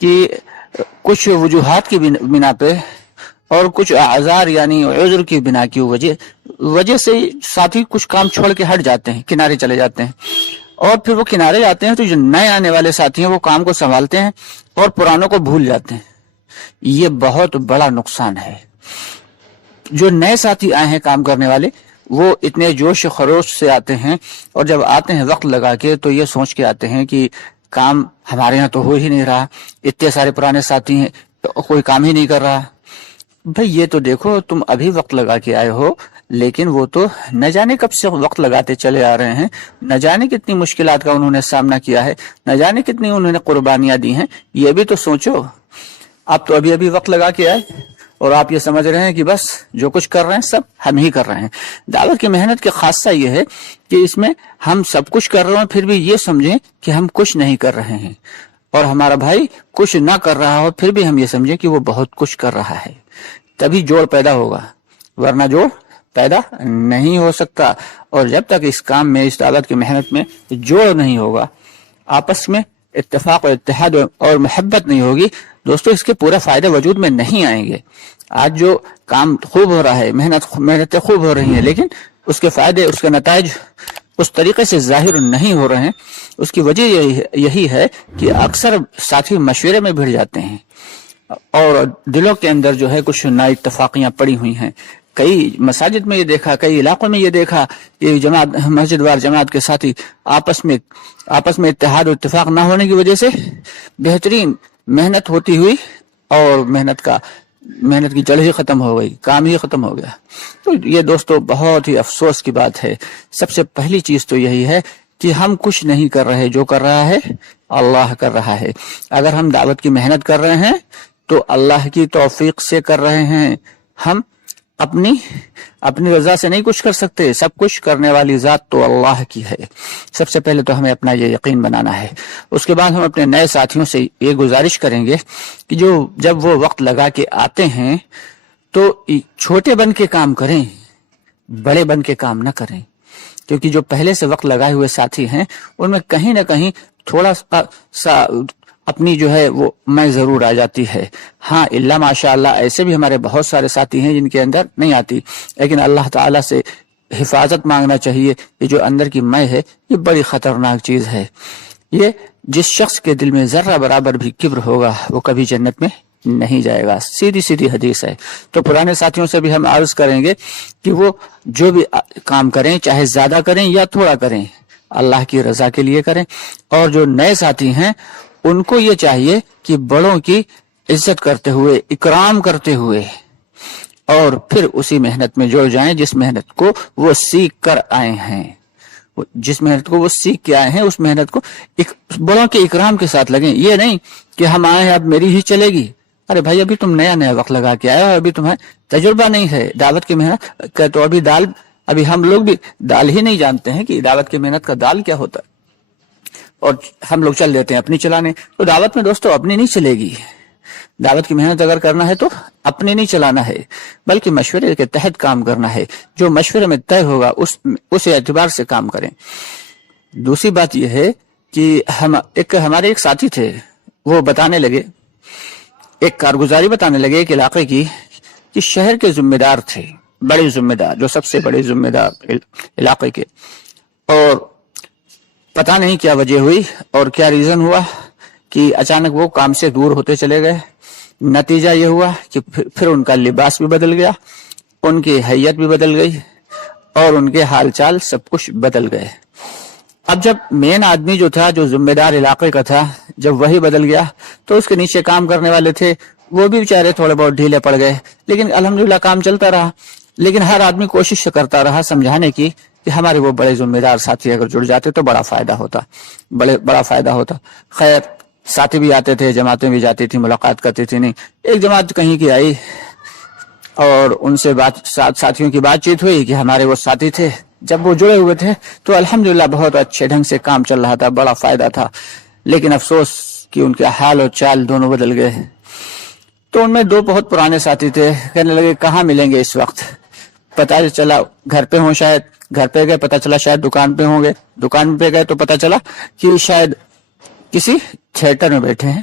کہ کچھ وجوہات کی بنا پہ اور کچھ اعذار یعنی عذر کی بنا کی وجہ سے ساتھی کچھ کام چھوڑ کے ہٹ جاتے ہیں، کنارے چلے جاتے ہیں، اور پھر وہ کنارے جاتے ہیں تو جو نئے آنے والے ساتھی ہیں وہ کام کو سنبھالتے ہیں اور پرانوں کو بھول جاتے ہیں۔ یہ بہت بڑا نقصان ہے۔ جو نئے ساتھی آئے ہیں کام کرنے والے، وہ اتنے جوش و خروش سے آتے ہیں، اور جب آتے ہیں وقت لگا کے تو یہ سوچ کے آتے ہیں کہ کام ہمارے یہاں تو ہو ہی نہیں رہا، اتنے سارے پرانے ساتھی ہیں کوئی کام ہی نہیں کر رہا۔ بھئی یہ تو دیکھو تم ابھی وقت لگا کے آئے ہو، لیکن وہ تو نہ جانے کب سے وقت لگاتے چلے آ رہے ہیں، نہ جانے کتنی مشکلات کا انہوں نے سامنا کیا ہے، نہ جانے کتنی انہوں نے قربانیاں دی ہیں۔ یہ بھی تو سوچو، آپ تو ابھی وقت لگا کے آئے اور آپ یہ سمجھ رہے ہیں کہ بس جو کچھ کر رہے ہیں سب ہم ہی کر رہے ہیں۔ دعوت کی محنت کی خاصہ یہ ہے کہ اس میں ہم سب کچھ کر رہے ہیں، پھر بھی یہ سمجھیں کہ ہم کچھ نہیں کر رہے ہیں، اور ہمارا بھائی کچھ نہ کر رہا ہو پھر بھی ہم یہ سمجھیں کہ وہ بہت کچھ کر رہا ہے۔ تبھی جوڑ پیدا ہوگا، ورنہ جوڑ پیدا نہیں ہو سکتا۔ اور جب تک اس کام میں، اس دعوت کی محنت میں جوڑ نہیں ہوگا، آپس میں اتفاق و اتحاد اور محبت نہیں ہوگی، دوستو اس کے پورے فائدے وجود میں نہیں آئیں گے۔ آج جو کام خوب ہو رہا ہے، محنتیں خوب ہو رہی ہیں، لیکن اس کے فائدے، اس کے نتائج اس طریقے سے ظاہر نہیں ہو رہے ہیں۔ اس کی وجہ یہی ہے کہ اکثر ساتھی مشورے میں بھڑ جاتے ہیں اور دلوں کے اندر جو ہے کچھ نا اتفاقیاں پڑی ہوئی ہیں۔ کئی مساجد میں یہ دیکھا، کئی علاقوں میں یہ دیکھا کہ مسجد وار جماعت کے ساتھی آپس میں اتحاد و اتفاق نہ ہونے کی وجہ سے بہترین محنت ہوتی ہوئی اور محنت کی جڑ ہی ختم ہو گئی، کام ہی ختم ہو گیا۔ تو یہ دوستو بہت ہی افسوس کی بات ہے۔ سب سے پہلی چیز تو یہی ہے کہ ہم کچھ نہیں کر رہے، جو کر رہا ہے اللہ کر رہا ہے۔ اگر ہم دعوت کی محنت کر رہے ہیں تو اللہ کی توفیق سے کر رہے ہیں۔ ہم اپنی رضا سے نہیں کچھ کر سکتے، سب کچھ کرنے والی ذات تو اللہ کی ہے۔ سب سے پہلے تو ہمیں اپنا یہ یقین بنانا ہے۔ اس کے بعد ہم اپنے نئے ساتھیوں سے یہ گزارش کریں گے کہ جب وہ وقت لگا کے آتے ہیں تو چھوٹے بن کے کام کریں، بڑے بن کے کام نہ کریں، کیونکہ جو پہلے سے وقت لگائے ہوئے ساتھی ہیں ان میں کہیں نہ کہیں تھوڑا سا اپنی جو ہے وہ میں ضرور آ جاتی ہے۔ ہاں اللہ ماشاء اللہ ایسے بھی ہمارے بہت سارے ساتھی ہیں جن کے اندر نہیں آتی، لیکن اللہ تعالیٰ سے حفاظت مانگنا چاہیے۔ یہ جو اندر کی میں ہے یہ بڑی خطرناک چیز ہے۔ یہ جس شخص کے دل میں ذرہ برابر بھی کبر ہوگا وہ کبھی جنت میں نہیں جائے گا، سیدھی حدیث ہے۔ تو پرانے ساتھیوں سے بھی ہم عرض کریں گے کہ وہ جو بھی کام کریں، چاہے زیادہ کریں یا تھوڑا کریں، اللہ کی رضا کے لیے کریں۔ اور جو نئے ساتھی ہیں ان کو یہ چاہیے کہ بڑوں کی عزت کرتے ہوئے، اکرام کرتے ہوئے، اور پھر اسی محنت میں جڑ جائیں جس محنت کو وہ سیکھ کر آئے ہیں۔ جس محنت کو وہ سیکھ کے آئے ہیں اس محنت کو بڑوں کے اکرام کے ساتھ لگیں۔ یہ نہیں کہ ہم آئے ہیں اب میری ہی چلے گی۔ ارے بھائی ابھی تم نیا وقت لگا کے آئے ہو، ابھی تمہیں تجربہ نہیں ہے دعوت کی محنت کا، تو ابھی ہم لوگ بھی دال ہی نہیں جانتے ہیں کہ دعوت کی محنت کا دال کیا ہوتا ہے، اور ہم لوگ چل دیتے ہیں اپنی چلانے۔ تو دعوت میں دوستو اپنی نہیں چلے گی۔ دعوت کی محنت اگر کرنا ہے تو اپنے نہیں چلانا ہے، بلکہ مشورے کے تحت کام کرنا ہے۔ جو مشورے میں طے ہوگا اس اعتبار سے کام کریں۔ دوسری بات یہ ہے کہ ہمارے ایک ساتھی تھے، وہ بتانے لگے، ایک کارگزاری بتانے لگے ایک علاقے کی، کہ شہر کے ذمہ دار تھے، بڑے ذمہ دار، جو سب سے بڑے ذمہ دار علاقے کے، اور پتہ نہیں کیا وجہ ہوئی اور کیا ریزن ہوا کہ اچانک وہ کام سے دور ہوتے چلے گئے۔ نتیجہ یہ ہوا کہ پھر ان کا لباس بھی بدل گیا، ان کی حیت بھی بدل گئی، اور ان کے حال چال سب کچھ بدل گئے۔ اب جب مین آدمی جو تھا، جو ذمہ دار علاقے کا تھا، جب وہی بدل گیا تو اس کے نیچے کام کرنے والے تھے وہ بھی بیچارے تھوڑے بہت ڈھیلے پڑ گئے، لیکن الحمدللہ کام چلتا رہا۔ لیکن ہر آدمی کوشش کرتا رہا سمجھانے کی کہ ہمارے وہ بڑے ذمہ دار ساتھی اگر جڑ جاتے تو بڑا فائدہ ہوتا۔ خیر ساتھی بھی آتے تھے، جماعتیں بھی جاتی تھی، ملاقات کرتی تھی۔ نہیں، ایک جماعت کہیں کی آئی اور ان سے ساتھیوں کی بات چیت ہوئی کہ ہمارے وہ ساتھی تھے، جب وہ جڑے ہوئے تھے تو الحمدللہ بہت اچھے ڈھنگ سے کام چل رہا تھا، بڑا فائدہ تھا، لیکن افسوس کہ ان کے حال اور چال دونوں بدل گئے۔ تو ان میں دو بہت پرانے ساتھی تھے، کہنے لگے کہاں ملیں گے اس وقت؟ پتہ چلا گھر پہ ہوں، شاید گھر پہ گئے، پتہ چلا شاید دکان پہ ہوں گے، دکان پہ گئے تو پتہ چلا کہ شاید کسی تھیٹر میں بیٹھے ہیں،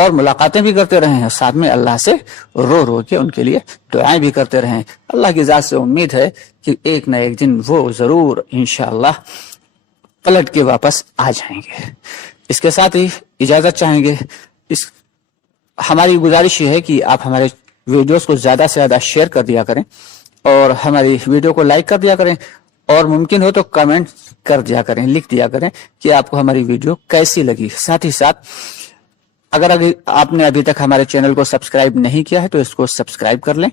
اور ملاقاتیں بھی کرتے رہیں اور ساتھ میں اللہ سے رو رو کے ان کے لیے دعائیں بھی کرتے رہیں. اللہ کی ذات سے امید ہے کہ ایک نہ ایک دن وہ ضرور انشاءاللہ پلٹ کے واپس آ جائیں گے. اس کے ساتھ ہی اجازت چاہیں گے. ہماری گزارش یہ ہے کہ آپ ہمارے ویڈیوز کو زیادہ سے زیادہ شیئر کر دیا کریں اور ہماری ویڈیو کو لائک کر دیا کریں اور ممکن ہو تو کمنٹ کر دیا کریں, لکھ دیا کریں کہ آپ کو ہماری ویڈیو کیسی لگی. ساتھ ہی ساتھ اگر آپ نے ابھی تک ہمارے چینل کو سبسکرائب نہیں کیا ہے تو اس کو سبسکرائب کر لیں